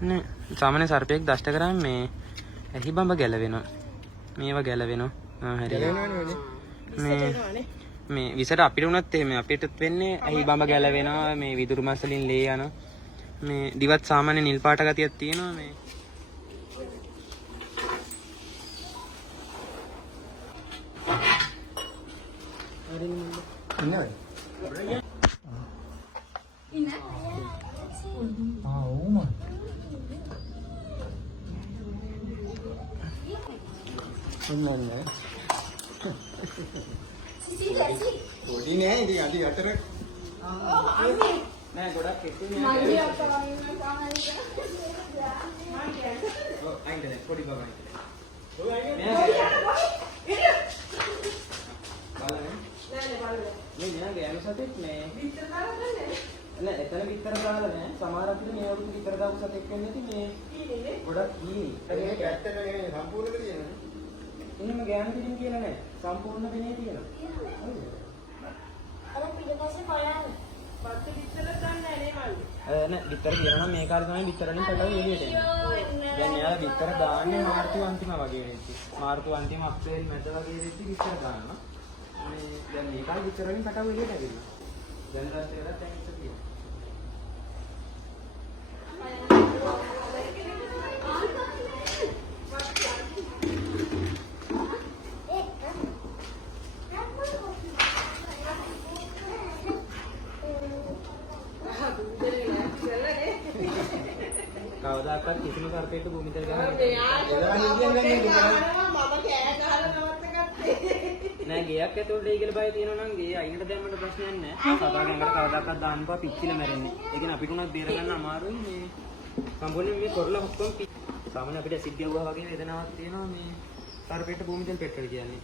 නේ සාමාන්‍ය සර්පයෙක් දෂ්ට කරාම මේ ඇහි බඹ ගැලවෙනවා. මේවා ගැලවෙනවා. හරි. මේ විසට අපිට උනත් එහෙම අපිටත් වෙන්නේ ඇහි බඹ ගැලවෙනවා. මේ විදුරු මස් වලින් ලේ යනවා. මේ දිවත් සාමාන්‍ය නිල් පාට ගතියක් තියෙනවා මේ. පොඩි නෑ ඉතින් අඩි 4ක් නෑ ගොඩක් කෙටි නෑ අයින්ද පොඩි බබයි මේ නෑ ගෑනු සතෙක් නේ විතර දාලා නෑ එතන විතර දාලා නෑ සමහර අපිට මේ වගේ විතර දාපු සතෙක් වෙන්නේ නැති මේ ගොඩක් කීනි ඒක ඇත්තට නේ සම්පූර්ණද කියනනේ එහෙම ගෑනු දෙන්න කියලා නෑ සම්පූර්ණ දෙනේ තියෙනවා අර පිටපස්සේ කොළාන පත්ත විතර ගන්න නෑ මල්ලි නෑ විතර කියනවා මේ කාර්ය තමයි විතර වලින් පටව එළියට එන්නේ දැන් එයාලා විතර දාන්නේ මාර්තු අන්තිම වගේ වෙච්චි මාර්තු අන්තිම අප්‍රේල් මැද වගේ වෙච්චි විතර දානවා මේ දැන් මේ කාර්ය විතර වලින් පටව එළියට ඇවිල්ලා දැන් රාත්‍රියට දැන් ඉත තියෙනවා කවදාකවත් කිසිම සර්පයකට භූමි තල ගහන්න නෑ ගේයක් ඇතුළට ඒ කියලා බය තියෙනවා නම් ගේ අයිනට දැම්මට ප්‍රශ්නයක් නෑ සතාගෙනකට කවදාකවත් දාන්න එපා පිච්චිලා මැරෙන්නේ ඒ කියන්නේ අපිට උනත් බේර ගන්න අමාරුයි මේ සම්පූර්ණයෙන් මේ කොරලා ඔක්කොම සාමාන්‍ය අපිට ඇසිඩ් ගැව්වා වගේ වේදනාවක් තියෙනවා මේ සර්පයට භූමි තල පෙට්‍රල් කියන්නේ